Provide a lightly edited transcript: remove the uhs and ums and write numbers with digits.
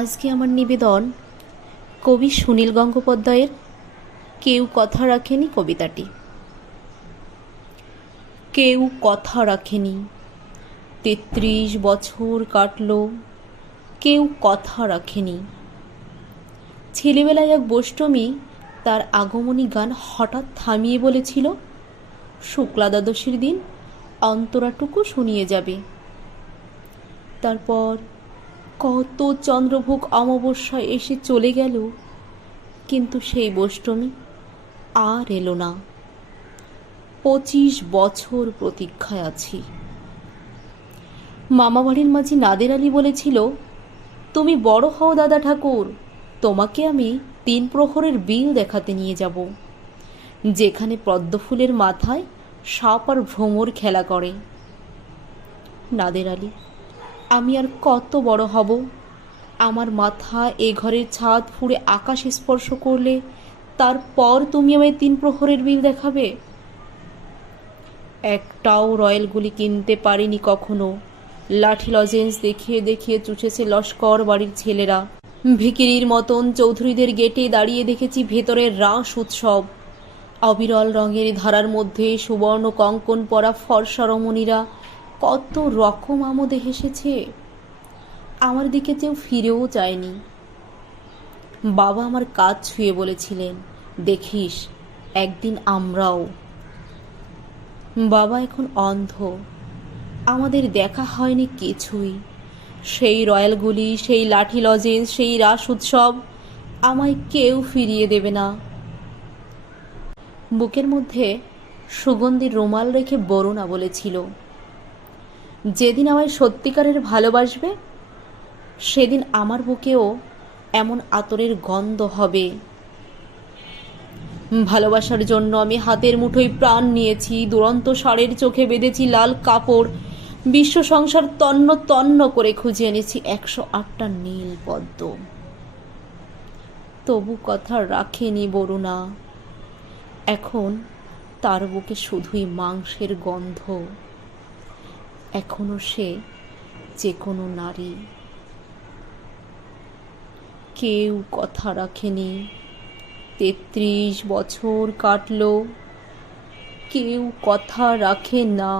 আজকে আমার নিবেদন কবি সুনীল গঙ্গোপাধ্যায়ের কেউ কথা রাখেনি কবিতাটি। কেউ কথা রাখেনি, ৩৩ বছর কাটল, কেউ কথা রাখেনি। ছেলেবেলায় এক বৈষ্টমী তার আগমনী গান হঠাৎ থামিয়ে বলেছিল, শুক্লা দ্বাদশীর দিন অন্তরাটুকু শুনিয়ে যাবে। তারপর কত চন্দ্রভোগ অমাবস্যায় এসে চলে গেল, কিন্তু সেই বৈষ্টমী আর এলো না। ২৫ বছর প্রতীক্ষায় আছি। মামাবাড়ির মাঝি নাদের আলী বলেছিল, তুমি বড় হও দাদা ঠাকুর, তোমাকে আমি ৩ প্রহরের বিল দেখাতে নিয়ে যাব, যেখানে পদ্মফুলের মাথায় সাপ আর ভ্রমর খেলা করে। নাদের আলী, আমি আর কত বড় হব? আমার মাথা এ ঘরের ছাদ ফুঁড়ে আকাশ স্পর্শ করলে তারপর তুমি আমায় ৩ প্রহরের বিল দেখাবে? একটাও রয়্যাল গুলি কিনতে পারিনি কখনো। লাঠি লজেন্স দেখিয়ে দেখিয়ে চুষেছে লস্কর বাড়ির ছেলেরা। ভিকিরির মতন চৌধুরীদের গেটে দাঁড়িয়ে দেখেছি ভেতরের রাস উৎসব। অবিরল রঙের ধারার মধ্যে সুবর্ণ কঙ্কন পরা ফর্সা রমণীরা কত রকম আমোদে হেসেছে। আমার দিকে কেউ ফিরেও চায়নি। বাবা আমার কাজ ছুঁয়ে বলেছিলেন, দেখিস একদিন আমরাও। বাবা এখন অন্ধ, আমাদের দেখা হয়নি কিছুই। সেই রয়্যালগুলি, সেই লাঠি লজেন্স, সেই রাস উৎসব আমায় কেউ ফিরিয়ে দেবে না। বুকের মধ্যে সুগন্ধির রুমাল রেখে বরুণা বলেছিল, যেদিন আমায় সত্যিকারের ভালোবাসবে সেদিন আমার বুকেও এমন আতরের গন্ধ হবে। ভালোবাসার জন্য আমি হাতের মুঠোয় প্রাণ নিয়েছি, দুরন্ত ষাঁড়ের চোখে বেঁধেছি লাল কাপড়, বিশ্ব সংসার তন্ন তন্ন করে খুঁজে এনেছি ১০৮টা নীল পদ্ম। তবু কথা রাখেনি বরুণা। এখন তার বুকে শুধুই মাংসের গন্ধ। এখনো সে যে কোনো নারী। কেউ কথা রাখেনি, ৩৩ বছর কাটল, কেউ কথা রাখে না।